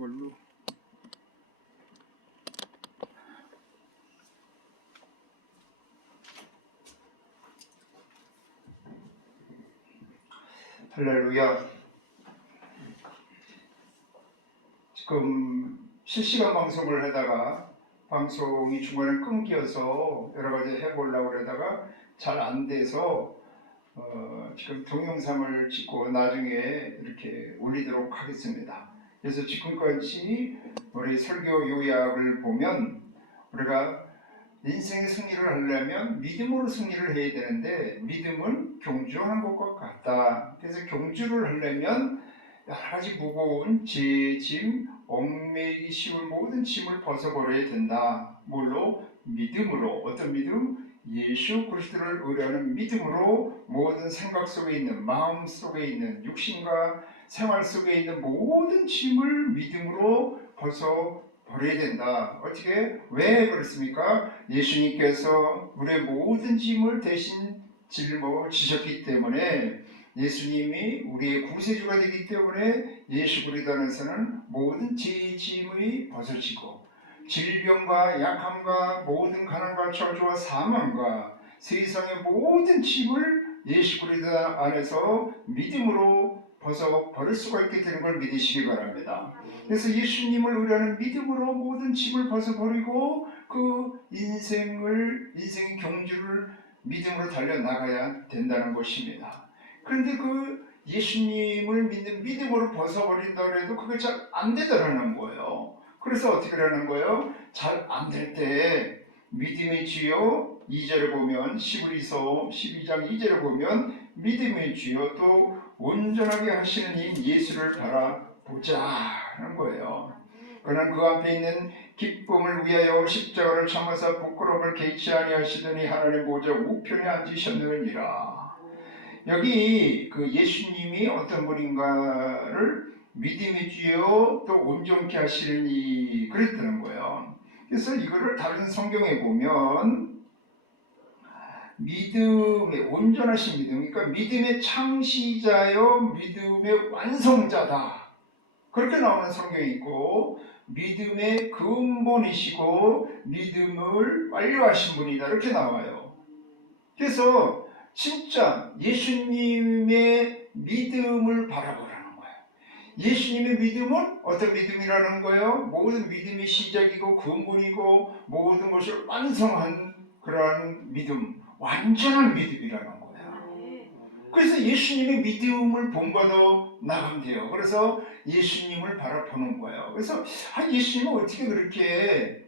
이걸로 할렐루야. 지금 실시간 방송을 하다가 방송이 중간에 끊겨서 여러 가지 해보려고 하다가 잘 안 돼서 지금 동영상을 찍고 나중에 이렇게 올리도록 하겠습니다. 그래서 지금까지 우리 설교 요약을 보면 우리가 인생의 승리를 하려면 믿음으로 승리를 해야 되는데 믿음은 경주하는 것과 같다. 그래서 경주를 하려면 여러 가지 무거운 짐, 얽매이기 쉬운 모든 짐을 벗어버려야 된다. 뭘로? 믿음으로. 어떤 믿음? 예수 그리스도를 의뢰하는 믿음으로 모든 생각 속에 있는, 마음 속에 있는, 육신과 생활 속에 있는 모든 짐을 믿음으로 벗어버려야 된다. 어떻게? 왜 그렇습니까? 예수님께서 우리의 모든 짐을 대신 짊어지셨기 때문에, 예수님이 우리의 구세주가 되기 때문에 예수 그리스도 안에서는 모든 죄의 짐이 벗어지고 질병과 약함과 모든 가난과 저주와 사망과 세상의 모든 짐을 예수 그리스도 안에서 믿음으로 벗어버릴 수가 있게 되는 걸 믿으시기 바랍니다. 그래서 예수님을 의뢰하는 믿음으로 모든 짐을 벗어버리고 그 인생의 경주를 믿음으로 달려나가야 된다는 것입니다. 그런데 그 예수님을 믿는 믿음으로 벗어버린다고 해도 그게 잘 안 되더라는 거예요. 그래서 어떻게 하는 거예요? 잘 안 될 때 믿음의 주여 2절에 보면 히브리서 12장 2절에 보면 믿음의 주여 또 온전하게 하시는 이 예수를 바라보자 하는 거예요. 그는 그 앞에 있는 기쁨을 위하여 십자가를 참아서 부끄러움을 개의치 아니하시더니 하나님 보좌 우편에 앉으셨느니라. 여기 그 예수님이 어떤 분인가를 믿음의 주여 또 온전케 하시느니 그랬다는 거예요. 그래서 이거를 다른 성경에 보면 믿음의 온전하신 믿음, 그러니까 믿음의 창시자여 믿음의 완성자다 그렇게 나오는 성경이 있고, 믿음의 근본이시고 믿음을 완료하신 분이다 이렇게 나와요. 그래서 진짜 예수님의 믿음을 바라보라는 거예요. 예수님의 믿음은 어떤 믿음이라는 거예요? 모든 믿음의 시작이고 근본이고 모든 것을 완성한 그러한 믿음, 완전한 믿음이라는 거예요. 그래서 예수님의 믿음을 본받아 나가면 돼요. 그래서 예수님을 바라보는 거예요. 그래서 예수님은 어떻게 그렇게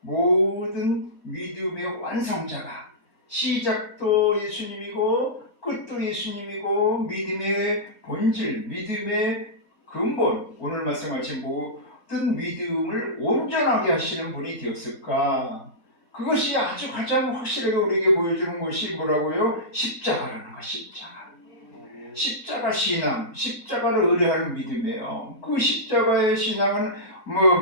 모든 믿음의 완성자가, 시작도 예수님이고 끝도 예수님이고 믿음의 본질, 믿음의 근본, 오늘 말씀하신 모든 믿음을 온전하게 하시는 분이 되었을까? 그것이 아주 가장 확실하게 우리에게 보여주는 것이 뭐라고요? 십자가라는 거, 십자가 신앙, 십자가를 의뢰하는 믿음이에요. 그 십자가의 신앙은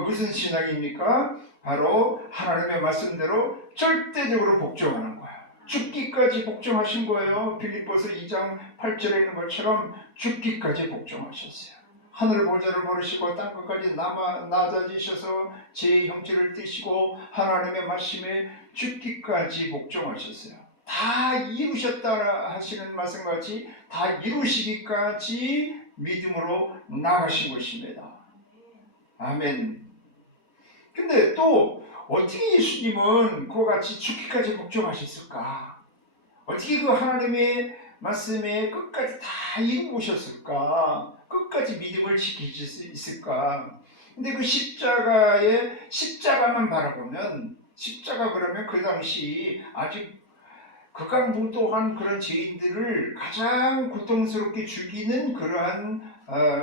무슨 신앙입니까? 바로 하나님의 말씀대로 절대적으로 복종하는 거예요. 죽기까지 복종하신 거예요. 빌립보서 2장 8절에 있는 것처럼 죽기까지 복종하셨어요. 하늘 보좌를 버리시고 땅 끝까지 낮아지셔서 제 형체를 띠시고 하나님의 말씀에 죽기까지 복종하셨어요. 다 이루셨다 하시는 말씀같이 다 이루시기까지 믿음으로 나가신 것입니다. 아멘. 근데 또 어떻게 예수님은 그와 같이 죽기까지 복종하셨을까? 어떻게 그 하나님의 말씀에 끝까지 다 이루셨을까? 끝까지 믿음을 지키실 수 있을까? 근데 그 십자가만 바라보면, 십자가 그러면 그 당시 아직 극악무도한 그런 죄인들을 가장 고통스럽게 죽이는 그러한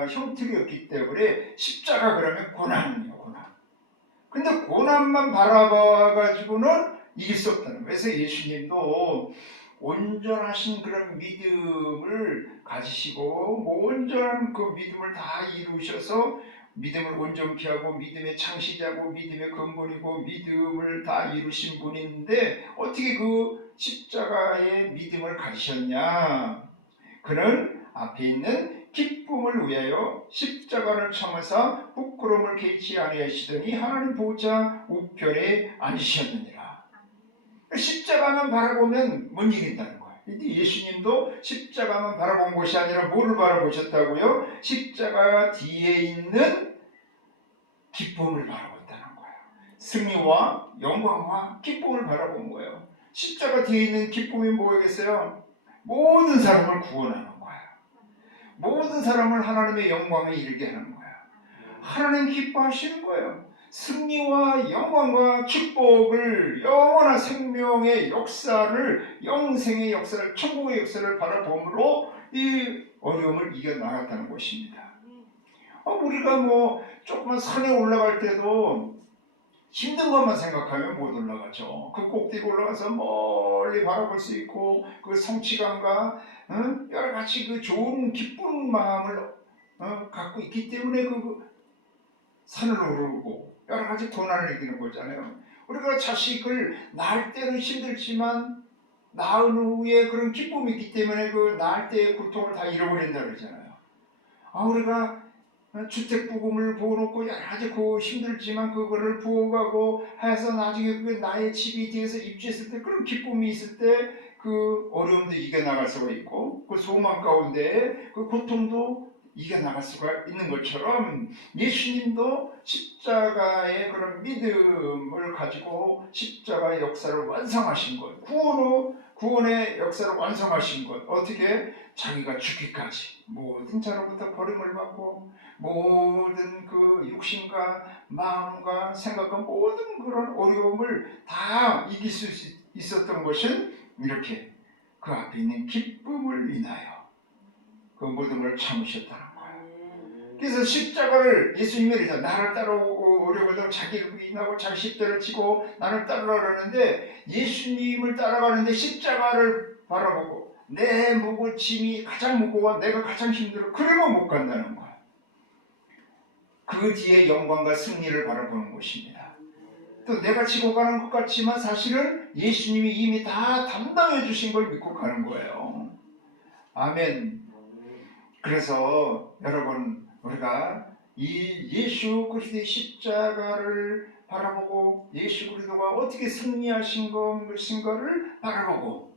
형틀이었기 때문에 십자가 그러면 고난이에요, 고난. 근데 고난만 바라봐가지고는 이길 수 없다는 거예요. 그래서 예수님도 온전하신 그런 믿음을 가지시고 온전한 그 믿음을 다 이루셔서 믿음을 온전케 하고 믿음의 창시자고 믿음의 근본이고 믿음을 다 이루신 분인데 어떻게 그 십자가의 믿음을 가지셨냐? 그는 앞에 있는 기쁨을 위하여 십자가를 참으사 부끄러움을 개치 아니하시더니 하나님 보좌 우편에 앉으셨느니라. 십자가만 바라보면 못 이긴다는 거예요. 근데 예수님도 십자가만 바라본 것이 아니라 뭐를 바라보셨다고요? 십자가 뒤에 있는 기쁨을 바라봤다는 거예요. 승리와 영광과 기쁨을 바라본 거예요. 십자가 뒤에 있는 기쁨이 뭐겠어요? 모든 사람을 구원하는 거예요. 모든 사람을 하나님의 영광에 이르게 하는 거예요. 하나님 기뻐하시는 거예요. 승리와 영광과 축복을, 영원한 생명의 역사를, 영생의 역사를, 천국의 역사를 바라봄으로 이 어려움을 이겨나갔다는 것입니다. 우리가 조금만 산에 올라갈 때도 힘든 것만 생각하면 못 올라가죠. 그 꼭대기 올라가서 멀리 바라볼 수 있고 그 성취감과 여러 가지 그 좋은 기쁜 마음을 갖고 있기 때문에 그 산을 오르고 여러 가지 고난을 이기는 거잖아요. 우리가 자식을 낳을 때는 힘들지만 낳은 후에 그런 기쁨이 있기 때문에 그 낳을 때의 고통을 다 잃어버린다 그러잖아요. 우리가 주택부금을 부어놓고 여러 가지 힘들지만 그거를 부어가고 해서 나중에 그게 나의 집이 돼서 입주했을 때 그런 기쁨이 있을 때 그 어려움도 이겨나갈 수가 있고 그 소망 가운데 그 고통도 이겨나갈 수가 있는 것처럼 예수님도 십자가의 그런 믿음을 가지고 십자가의 역사를 완성하신 것, 구원의 역사를 완성하신 것, 어떻게 자기가 죽기까지 모든 자로부터 버림을 받고 모든 그 육신과 마음과 생각과 모든 그런 어려움을 다 이길 수 있었던 것은 이렇게 그 앞에 있는 기쁨을 인하여 그 모든 걸 참으셨다는 거예요. 그래서 십자가를 예수님이 그러죠. 나를 따라오려고 자기를 부인하고 자기 십자를 지고 나를 따르라 그러는데 예수님을 따라가는데 십자가를 바라보고 내 짐이 가장 무거워 내가 가장 힘들어 그러면 못 간다는 거예요. 그 뒤에 영광과 승리를 바라보는 것입니다. 또 내가 지고 가는 것 같지만 사실은 예수님이 이미 다 담당해 주신 걸 믿고 가는 거예요. 아멘. 그래서 여러분 우리가 이 예수 그리스도의 십자가를 바라보고 예수 그리스도가 어떻게 승리하신 것인가를 바라보고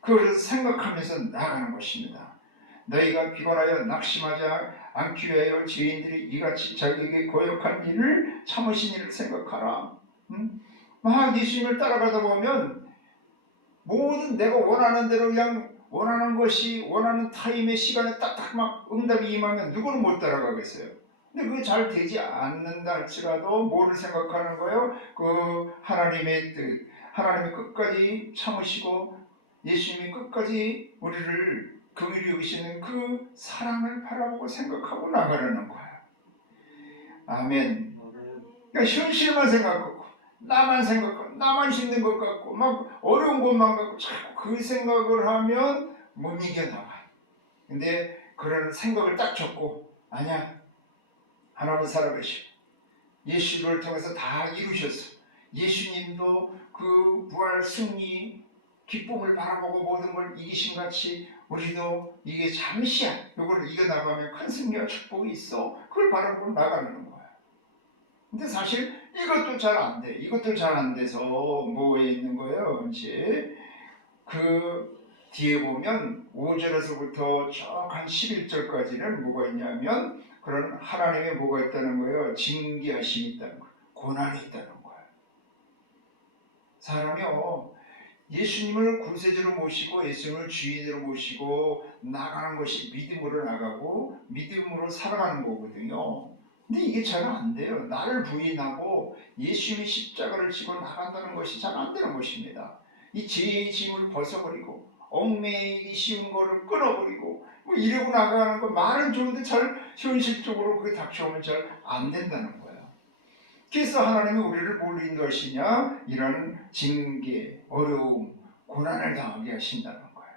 그것을 생각하면서 나아가는 것입니다. 너희가 피곤하여 낙심하지 않기 위하여 죄인들이 이같이 자기에게 거역한 일을 참으신 일을 생각하라. 막 예수님을 따라가다 보면 모든 내가 원하는 대로 그냥 원하는 것이 원하는 타임의 시간에 딱딱 막 응답이 임하면 누구는 못 따라가겠어요. 근데 그게 잘 되지 않는다 할지라도 뭐를 생각하는 거예요? 그 하나님의 뜻, 하나님이 끝까지 참으시고 예수님이 끝까지 우리를 긍휼히 여기시는 그 사랑을 바라보고 생각하고 나가려는 거예요. 아멘. 그러니까 현실만 생각하고 나만 생각하고 나만 힘든 것 같고 막 어려운 것만 갖고 자꾸 그 생각을 하면 못 이겨나가요. 근데 그런 생각을 딱 접고 아니야 하나님 살아계시고 예수를 통해서 다 이루셨어. 예수님도 그 부활 승리 기쁨을 바라보고 모든 걸 이기신 같이 우리도 이게 잠시야 이걸 이겨나가면 큰 승리와 축복이 있어. 그걸 바라보고 나가는 거야. 근데 사실 이것도 잘 안 돼. 이것도 잘 안 돼서 뭐에 있는 거예요? 이제 그 뒤에 보면 5절에서부터 쭉 한 11절까지는 뭐가 있냐면 그런 하나님의 뭐가 있다는 거예요? 징계하심이 있다는 거예요. 고난이 있다는 거예요. 사람이요 예수님을 구세주로 모시고 예수님을 주인으로 모시고 나가는 것이 믿음으로 나가고 믿음으로 살아가는 거거든요. 근데 이게 잘 안 돼요. 나를 부인하고 예수님이 십자가를 지고 나간다는 것이 잘 안 되는 것입니다. 이 죄의 짐을 벗어버리고 얽매이기 쉬운 거를 끊어버리고 이러고 나가는 거 말은 좋은데 잘 현실적으로 그게 닥쳐오면 잘 안 된다는 거예요. 그래서 하나님이 우리를 뭘로 인도하시냐? 이런 징계, 어려움, 고난을 당하게 하신다는 거예요.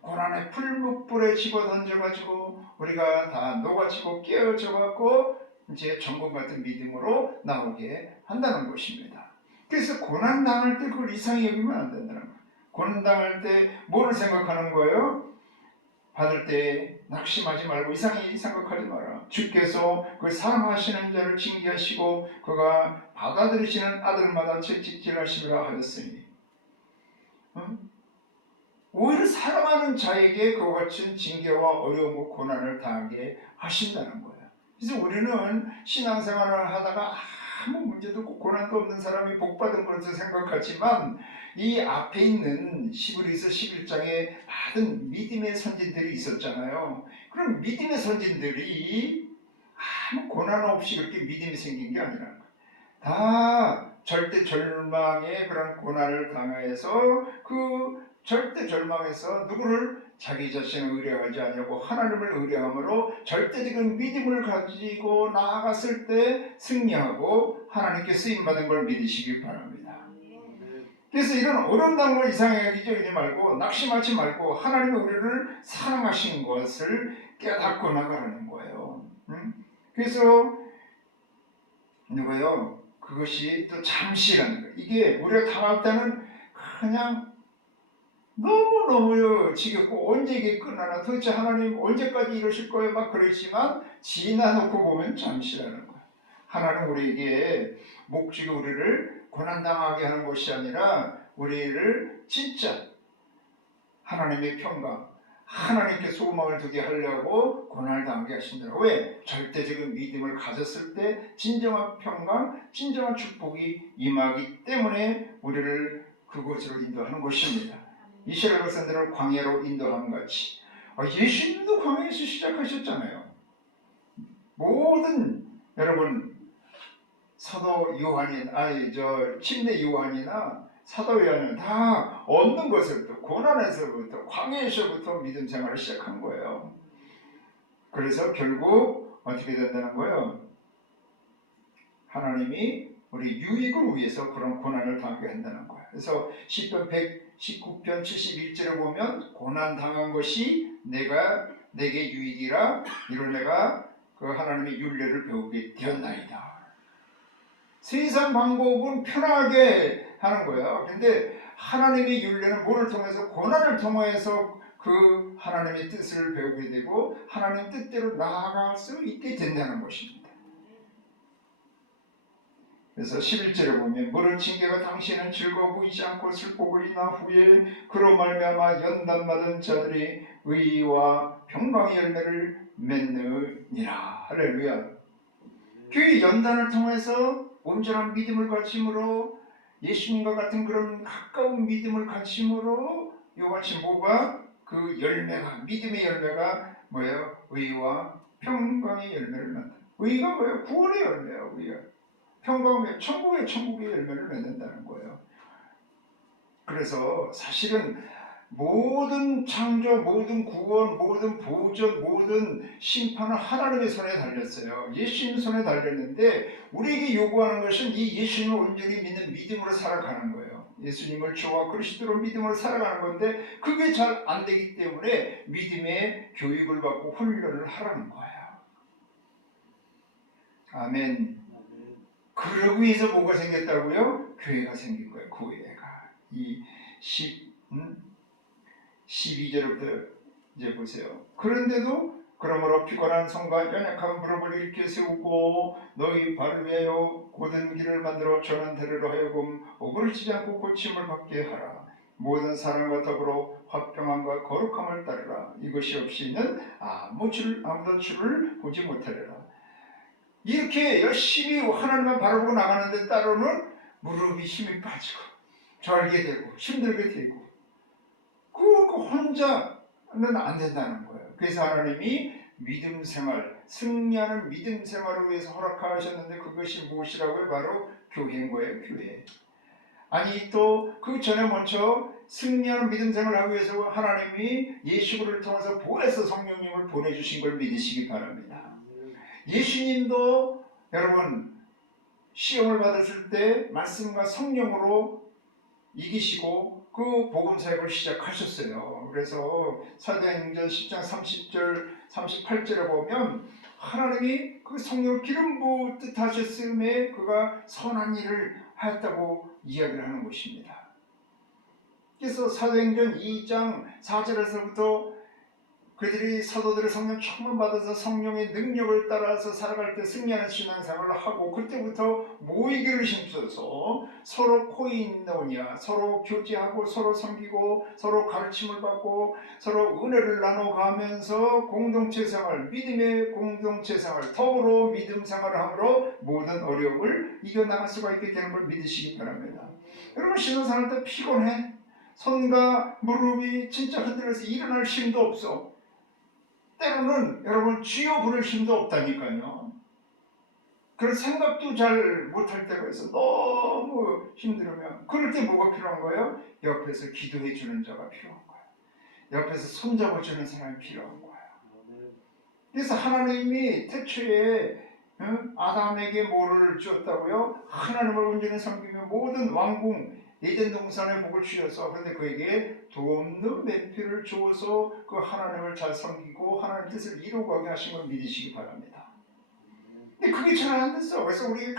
고난의 풀무불에 집어던져가지고 우리가 다 녹아지고 깨어져갖고 이제 정금 같은 믿음으로 나오게 한다는 것입니다. 그래서 고난 당할 때 그걸 이상히 여기면 안 된다는 거예요. 고난 당할 때 뭐를 생각하는 거예요? 받을 때 낙심하지 말고 이상히 생각하지 마라. 주께서 그 사랑하시는 자를 징계하시고 그가 받아들이시는 아들마다 채찍질하시리라 하였으니, 오히려 사랑하는 자에게 그와 같은 징계와 어려움과 고난을 당하게 하신다는 거예요. 그래서 우리는 신앙생활을 하다가 아무 문제도 없고 고난도 없는 사람이 복받은 것으로 생각하지만, 이 앞에 있는 히브리서 11장에 많은 믿음의 선진들이 있었잖아요. 그럼 믿음의 선진들이 아무 고난 없이 그렇게 믿음이 생긴 게 아니라는 거예요. 다 절대 절망의 그런 고난을 당해서 그 절대 절망에서 누구를? 자기 자신을 의뢰하지 아니하고 하나님을 의뢰함으로 절대적인 믿음을 가지고 나아갔을 때 승리하고 하나님께 쓰임받은 걸 믿으시길 바랍니다. 그래서 이런 어려운 걸 이상하게 여기지 말고 낙심하지 말고 하나님의 우리를 사랑하신 것을 깨닫고 나가라는 거예요. 그래서 누가요? 그것이 또 잠시라는 거예요. 이게 우리가 당할 때는 그냥 너무너무 지겹고 언제 이게 끝나나, 도대체 하나님 언제까지 이러실 거예요? 막 그러지만 지나놓고 보면 잠시라는 거예요. 하나님 우리에게 목적이 우리를 고난당하게 하는 것이 아니라 우리를 진짜 하나님의 평강, 하나님께 소망을 두게 하려고 고난을 당하게 하신다. 왜? 절대적인 믿음을 가졌을 때 진정한 평강, 진정한 축복이 임하기 때문에 우리를 그곳으로 인도하는 것입니다. 이스라엘 백성들을 광야로 인도함 같이 예수님도 광야에서 시작하셨잖아요. 모든 여러분 사도 요한이나 침례 요한이나 사도 요한은 다 얻는 것부터 고난에서부터 광야에서부터 믿음 생활을 시작한 거예요. 그래서 결국 어떻게 된다는 거예요? 하나님이 우리 유익을 위해서 그런 고난을 당하게 한다는 거예요. 그래서 시편 119편 71절에 보면 고난 당한 것이 내게 유익이라 이를 내가 그 하나님의 율례를 배우게 되었나이다. 세상 방법은 편하게 하는 거예요. 근데 하나님의 율례는 뭐를 통해서? 고난을 통해서 그 하나님의 뜻을 배우게 되고 하나님 뜻대로 나아갈 수 있게 된다는 것입니다. 그래서 11절에 보면 모른 징계가 당신은 즐거워 보이지 않고 슬퍼 보이나 후에 그로 말미암아 연단받은 자들이 의와 평강의 열매를 맺느니라. 할렐루야. 그 연단을 통해서 온전한 믿음을 가짐으로 예수님과 같은 그런 가까운 믿음을 가짐으로 이같이 뭐가? 그 열매가, 믿음의 열매가 뭐예요? 의와 평강의 열매를 맺는다. 의가 뭐예요? 구원의 열매예요. 의가. 평강의 천국의 열매를 맺는다는 거예요. 그래서 사실은 모든 창조, 모든 구원, 모든 보존, 모든 심판은 하나님의 손에 달렸어요. 예수님 손에 달렸는데 우리에게 요구하는 것은 이 예수님을 온전히 믿는 믿음으로 살아가는 거예요. 예수님을 주와 그리스도로 믿음으로 살아가는 건데 그게 잘 안 되기 때문에 믿음의 교육을 받고 훈련을 하라는 거예요. 아멘. 그러기 위해서 뭐가 생겼다고요? 교회가 생긴 거예요. 교회가. 이 12절부터 이제 보세요. 그런데도 그러므로 피곤한 손과 연약한 무릎을 일으켜 세우고 너희 발을 위하여 곧은 길을 만들어 전한 대로로 하여금 오그러지지 않고 고침을 받게 하라. 모든 사람과 더불어 화평함과 거룩함을 따르라. 이것이 없이는 아무도 주를 보지 못하리라. 이렇게 열심히 하나님만 바라보고 나가는데 따로는 무릎이 힘이 빠지고 절게 되고 힘들게 되고 그거 혼자는 안 된다는 거예요. 그래서 하나님이 믿음 생활, 승리하는 믿음 생활을 위해서 허락하셨는데 그것이 무엇이라고요? 바로 교회인 거예요. 교회. 아니 또 그 전에 먼저 승리하는 믿음 생활을 하기 위해서 하나님이 예수를 통해서 보혜사 성령님을 보내주신 걸 믿으시기 바랍니다. 예수님도 여러분 시험을 받았을 때 말씀과 성령으로 이기시고 그 복음 사역을 시작하셨어요. 그래서 사도행전 10장 30절 38절에 보면 하나님이 그 성령을 기름 부어 뜻하셨음에 그가 선한 일을 하였다고 이야기를 하는 것입니다. 그래서 사도행전 2장 4절에서부터 그들이 사도들의 성령 충만받아서 성령의 능력을 따라서 살아갈 때 승리하는 신앙생활을 하고 그때부터 모이기를 힘써서 서로 코인노냐, 서로 교제하고 서로 섬기고 서로 가르침을 받고 서로 은혜를 나눠가면서 공동체 생활, 믿음의 공동체 생활, 더불어 믿음 생활을 함으로 모든 어려움을 이겨나갈 수가 있게 되는 걸 믿으시기 바랍니다. 여러분 신앙생활 때 피곤해? 손과 무릎이 진짜 흔들려서 일어날 힘도 없어. 때로는 여러분 주여 부를 힘도 없다니까요. 그런 생각도 잘 못할 때가 있어. 너무 힘들으면. 그럴 때 뭐가 필요한 거예요? 옆에서 기도해 주는 자가 필요한 거예요. 옆에서 손잡아 주는 사람이 필요한 거예요. 그래서 하나님이 태초에 아담에게 뭐를 주었다고요? 하나님을 온전히 섬기며 모든 왕궁 에덴 동산의 복을 주셔서, 그런데 그에게 돕는 맨피를 주어서 그 하나님을 잘 섬기고 하나님 뜻을 이루고 하신 걸 믿으시기 바랍니다. 근데 그게 잘 안 됐어. 그래서 우리에게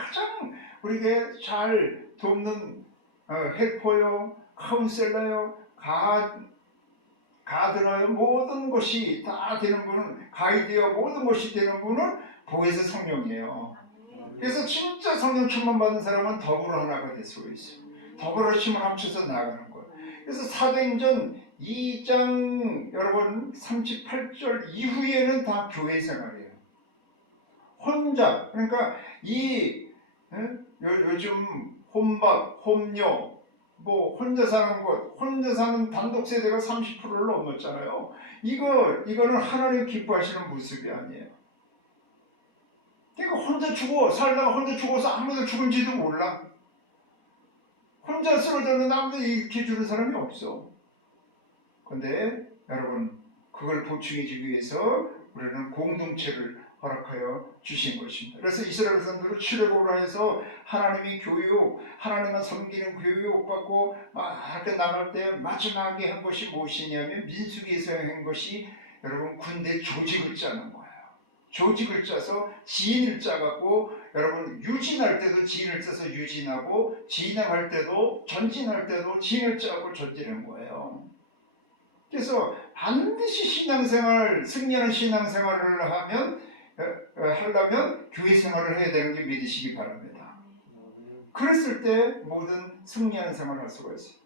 잘 돕는 헬퍼요, 카운셀러요, 가드너요, 모든 것이 다 되는 분은, 가이드요, 모든 것이 되는 분은 보혜사 성령이에요. 그래서 진짜 성령 충만 받은 사람은 더불어 하나가 될 수가 있어요. 더불어 힘을 합쳐서 나아가는 거예요. 그래서 사도행전 2장 여러분 38절 이후에는 다 교회 생활이에요. 혼자, 그러니까 요즘 혼밥, 혼녀, 뭐 혼자 사는 것, 혼자 사는 단독 세대가 30%를 넘었잖아요. 이거는 하나님 기뻐하시는 모습이 아니에요. 그러니까 혼자 살다가 혼자 죽어서 아무도 죽은지도 몰라. 혼자 쓰러졌는데 아무도 일으켜 주는 사람이 없어. 그런데 여러분, 그걸 보충해주기 위해서 우리는 공동체를 허락하여 주신 것입니다. 그래서 이스라엘 백성들을 출애굽을 해서 하나님이 교육, 하나님만 섬기는 교육받고 이렇게 나갈 때 마지막에 한 것이 무엇이냐면 민수기에서 한 것이 여러분 군대 조직을 짜는 거예요. 조직을 짜서 지인을 짜갖고 여러분 유진할 때도 지인을 짜서 유진하고 진행할 때도 전진할 때도 지인을 짜고 전진하는 거예요. 그래서 반드시 신앙생활, 승리하는 신앙생활을 하려면 교회 생활을 해야 되는 게 믿으시기 바랍니다. 그랬을 때 모든 승리하는 생활을 할 수가 있어요.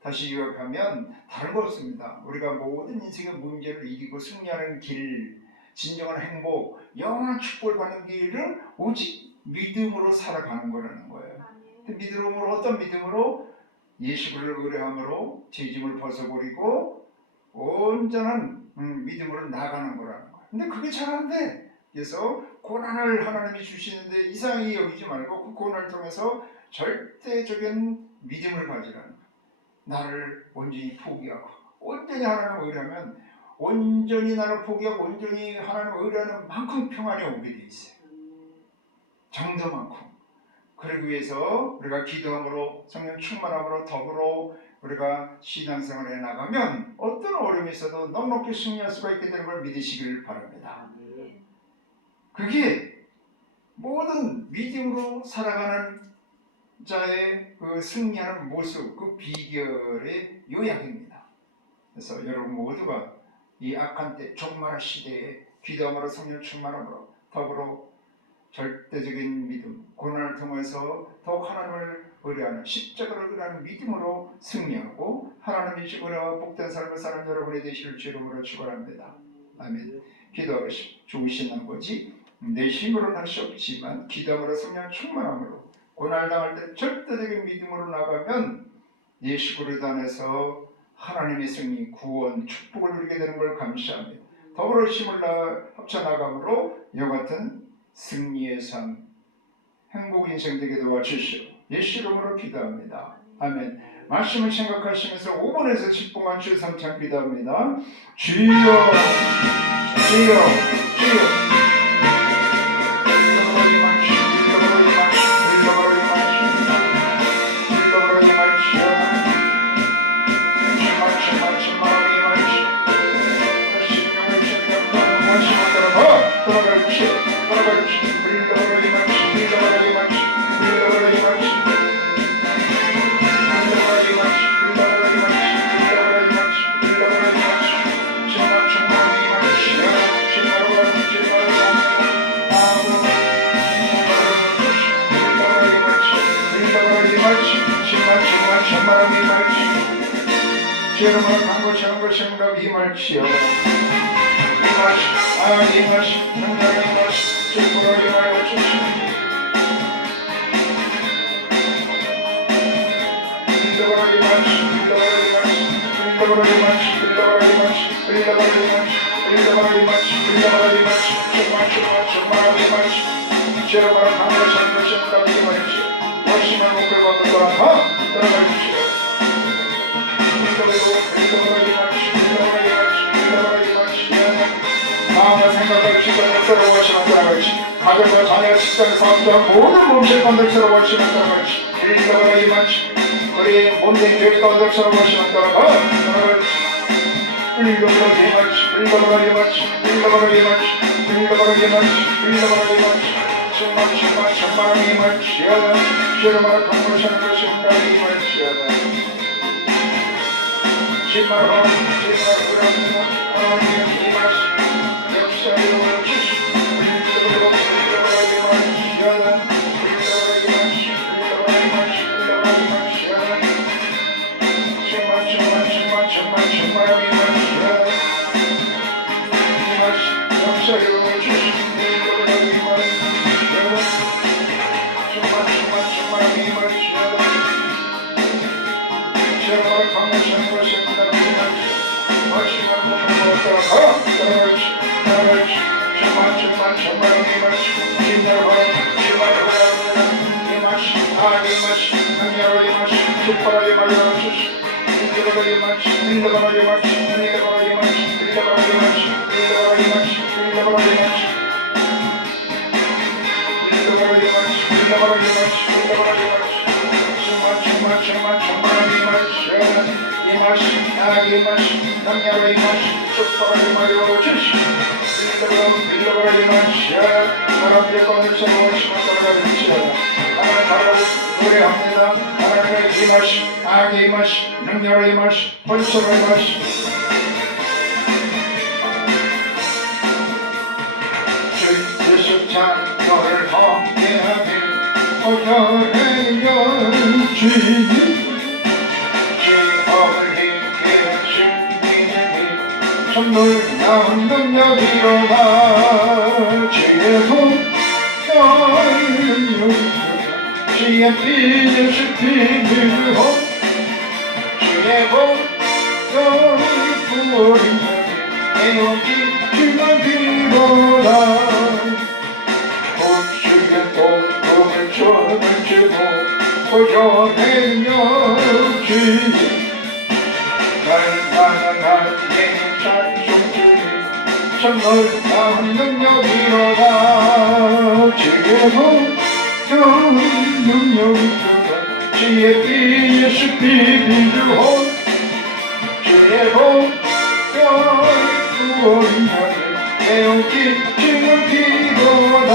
다시 요약하면 다른 거 없습니다. 우리가 모든 인생의 문제를 이기고 승리하는 길, 진정한 행복, 영원한 축복을 받는 길은 오직 믿음으로 살아가는 거라는 거예요. 믿음으로, 어떤 믿음으로? 예수를 의뢰함으로 죄짐을 벗어버리고 온전한 믿음으로 나가는 거라는 거예요. 근데 그게 잘 안 돼. 그래서 고난을 하나님이 주시는데 이상히 여기지 말고 그 고난을 통해서 절대적인 믿음을 가지라는 거예요. 나를 온전히 포기하고 온전히 하나님을 의뢰하면 온전히 나를 포기하고 온전히 하나님을 의뢰하는 만큼 평안이 오게 돼 있어요. 정도만큼. 그러기 위해서 우리가 기도함으로 성령 충만함으로 더불어 우리가 신앙생활에 나가면 어떤 어려움이 있어도 넉넉히 승리할 수가 있게 되는 걸 믿으시기를 바랍니다. 그게 모든 믿음으로 살아가는 자의 그 승리하는 모습, 그 비결의 요약입니다. 그래서 여러분 모두가 이 악한 때, 종말의 시대에 기도함으로 성령 충만함으로 더불어 절대적인 믿음, 고난을 통해서 더욱 하나님을 의뢰하는, 십자가를 의뢰하는 믿음으로 승리하고 하나님이 주시고 복된 삶을 사는 여러분이 되시길 주 이름으로 축원합니다. 아멘. 기도하시 좋으신 아버지, 내 힘으로는 할 수 없지만 기도함으로 성령 충만함으로 고난을 당할 때 절대적인 믿음으로 나가면 예수 그리스도 안에서 하나님의 승리, 구원, 축복을 누리게 되는 걸 감사합니다. 더불어 힘을 합쳐나감으로 이와 같은 승리의 삶, 행복 인생 되게 도와주시오. 예수 이름으로 기도합니다. 아멘. 말씀을 생각하시면서 5분에서 10분간 주 삼창 기도합니다. 주여, 주여, 주여. 주여러분 강고 장고 생각 임할지어다 임하시 능력의 임하시 주부로 임하여 주시옵소서 마음과 생각을 주변에 새로워하시는 따라갈지 가정과 자녀 직장 사업자 모든 몸짓 가운데 새로워하시는 따라갈지 일러가라 임하시 우리 몸된 교회 가운데 새로워하시는 따라갈지 일러가라 임하시 정말 임하시어다 주여러분 강물하시는 것이 임하시어다 정말 임하시 역사를 주시옵소서 노래합니다. 하나님의 임하시, 악의 임하시, 능력의 임하시, 번성의 임하시. 주 예수 찬양을 함께하게 오늘의 주님 지혜를 힘께 하신 이들이 선물 나온 능력이로다 주의 복 주의 빛을 비추고 주의 복을 부어린 애용기 주만 비로다 주의 복을 전을 주고 보존하며 주님 날마다 나에게 찬송 주님 선물 나온 능력이로다 주의 복 능력이 크다 주의 빛을 비비주고 주의 복을 부어린 하늘 애용기 주는 비로다.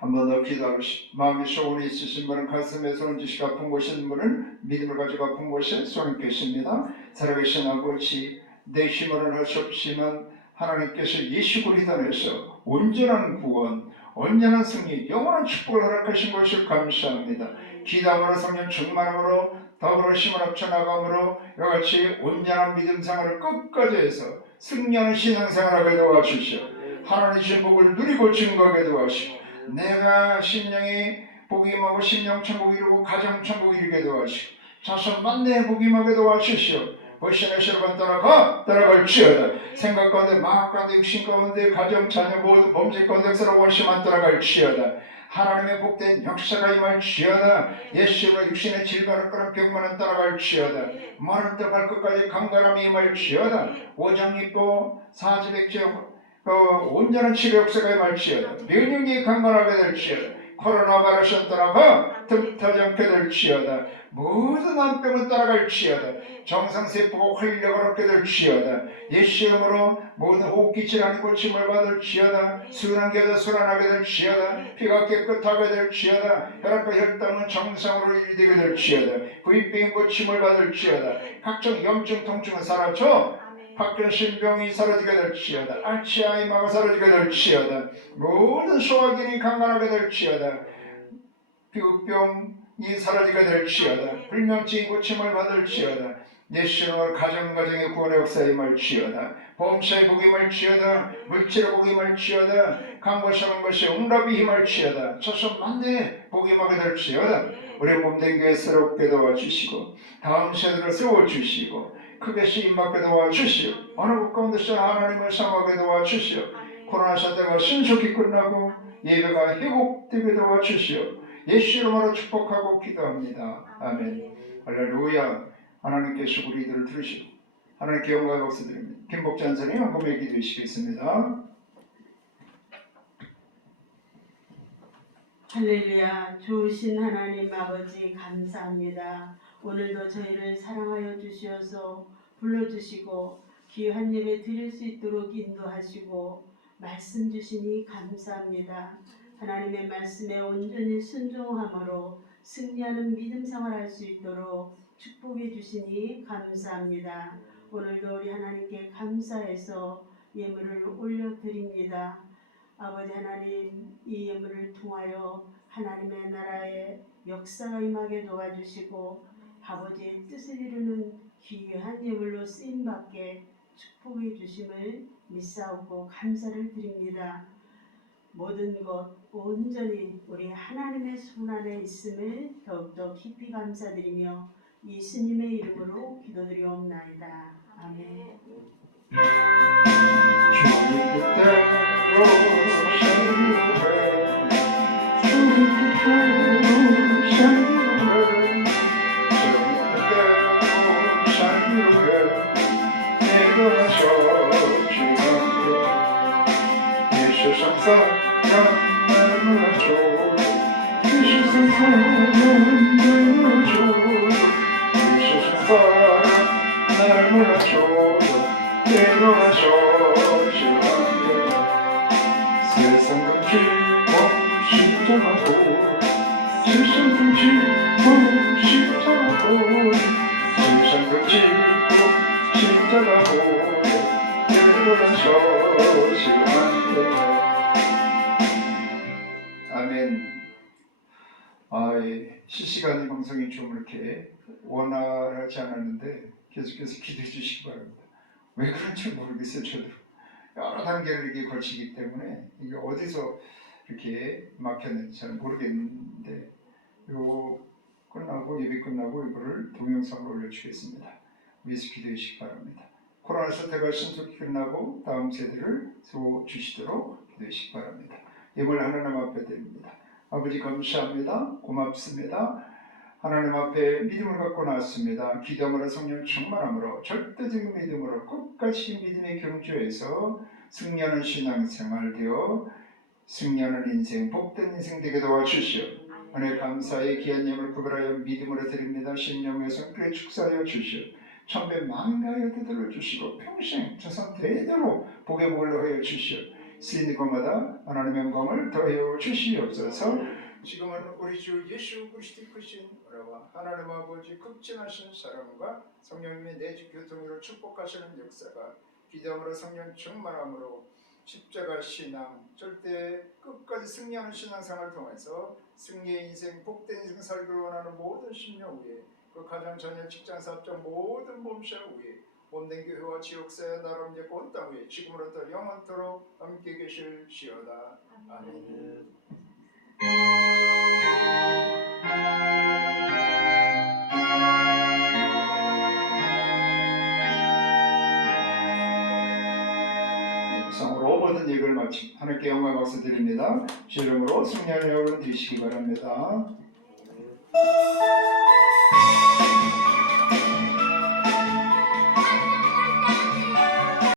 한 번 더 기도하시 마음에 소원이 있으신 분은 가슴에 손을 주시고 아픈 곳이 있는 분은 믿음을 가지고 아픈 곳에 손을 펴십니다. 살아계신 아버지 내 힘으로는 할 수 없지만 하나님께서 예수 그리스도 안에서 온전한 구원, 온전한 승리, 영원한 축복을 허락하신 것을 감사합니다. 기도함으로 성령 충만함으로 더불어 힘을 합쳐 나감으로 이같이 온전한 믿음 생활을 끝까지 해서 승리하는 신앙생활하게 도와주시오. 하나님 주신 복을 누리고 증거하게 도와주시오. 내가 심령이 복이 임하고 심령 천국 이루고 가정 천국 이루게 도와주시오. 자손 만대의 복이 임하게 도와주시오. 벌시나 시로만 따라갈지어다. 생각 가운데 마음 가운데 육신 가운데 가정 자녀 모든 범죄 가운데 새로워시만 따라갈지어다. 하나님의 복된 역사가 임할지어다. 예수로 육신의 질병을 끄는 병만은 따라갈지어다. 머리부터 발끝까지 강건함이 임할지어다. 오장립고 사지백정 온전한 치료 역사가 임할지어다. 면역력이 강건하게 될지어다. 코로나 바이러스는 따라가 틈타지 않게 될지어다. 모든 암병은 따라갈지어다. 정상세포가 활력을 얻게 될지어다. 예수 이름으로 모든 호흡기 질환이 고침을 받을지어다. 순환계도 순환하게 될지어다. 피가 깨끗하게 될지어다. 혈압과 혈당은 정상으로 유지되게 될지어다. 부인병이 고침을 받을지어다. 각종 염증 통증은 사라져 파킨슨병이 사라지게 될지어다. 알츠하이머가 사라지게 될지어다. 모든 소화기능이 강건하게 될지어다. 비흡병 이 사라지게 될지어다. 불면증이 고침을 받을지어다. 예수님을 가정가정의 구원의 역사에 임할지어다. 보험사의 복이 임할지어다. 물질의 복이 임할지어다. 간구하시는 것이 응답이 임할지어다. 천천만대의 복이 임하게 될지어다. 우리 몸된 교회 새롭게 도와주시고 다음 세대를 세워주시고 크게 쓰임받게 도와주시오. 어느 것 가운데서 하나님을 사모하게 도와주시오. 코로나 사태가 신속히 끝나고 예배가 회복되게 도와주시오. 예수 이름으로 축복하고 기도합니다. 아멘. 할렐루야. 하나님께서 우리들을 들으시고 하나님께 영광을 박수드립니다. 김복찬 선생님 한번 기도하시겠습니다. 할렐루야. 좋으신 하나님 아버지 감사합니다. 오늘도 저희를 사랑하여 주시어서 불러주시고 귀한 예배 드릴 수 있도록 인도하시고 말씀 주시니 감사합니다. 하나님의 말씀에 온전히 순종함으로 승리하는 믿음 생활할 수 있도록 축복해 주시니 감사합니다. 오늘도 우리 하나님께 감사해서 예물을 올려드립니다. 아버지 하나님, 이 예물을 통하여 하나님의 나라의 역사가 임하게 도와주시고 아버지의 뜻을 이루는 귀한 예물로 쓰임받게 축복해 주심을 믿사오고 감사를 드립니다. 모든 것 온전히 우리 하나님의 손 안에 있음을 더욱더 깊이 감사드리며 예수님의 이름으로 기도드리옵나이다. 아멘. 주님 뜻대로 살기를 주님 뜻대로 살기를 주님 뜻대로 살기를 내려서 주님께 이 세상 사람 몰라줘 이 세상 사람 몰라줘 이 세상 사람 몰라줘 일어나서 지나게 세상 등지고 십자가고 세상 등지고 십자가고 세상 등지고 십자가고 일어나서 지나게 아멘. 실시간 방송이 좀 이렇게 원활하지 않았는데 계속해서 기도해 주시기 바랍니다. 왜 그런지 모르겠어요. 저도 여러 단계를 이렇게 걸치기 때문에 이게 어디서 이렇게 막혔는지 잘 모르겠는데 이거 끝나고 예배 끝나고 이거를 동영상으로 올려주겠습니다. 위에서 기도해 주시기 바랍니다. 코로나 사태가 신속히 끝나고 다음 세대를 세워주시도록 기도해 주시기 바랍니다. 예물 하나님 앞에 드립니다. 아버지 감사합니다. 고맙습니다. 하나님 앞에 믿음을 갖고 나왔습니다. 기도함으로 성령 충만함으로 절대적인 믿음으로 끝까지 믿음의 경주에서 승리하는 신앙생활 되어 승리하는 인생, 복된 인생 되게 도와주시오. 오늘 감사의 귀한 예물을 구별하여 믿음으로 드립니다. 신령의 성교에 축사하여 주시오. 천배 만배하여 되돌려 주시고 평생 자손 대대로 복의 복을 하여 주시오. 쓰이는 것마다 하나님의 영광을 더하여 주시옵소서. 지금은 우리 주 예수 그리스도의 크신 은혜와 하나님 아버지 극진하신 사랑과 성령님의 내주 교통으로 축복하시는 역사가 기도함으로 성령 충만함으로 십자가 신앙 절대 끝까지 승리하는 신앙생활을 통해서 승리의 인생 복된 인생 살기를 원하는 모든 심령 위에 그 가정 자녀 직장 사업장 모든 몸살 위에 몸된 교회와 지역사회 나라 이제 온 땅 위에 지금으로부터 영원토록 함께 계실지어다. 아멘. 상으로 모든 예배를 마치 하나님께 영광 박수 드립니다. 주 이름으로 승리하는 여러분 되시기 바랍니다.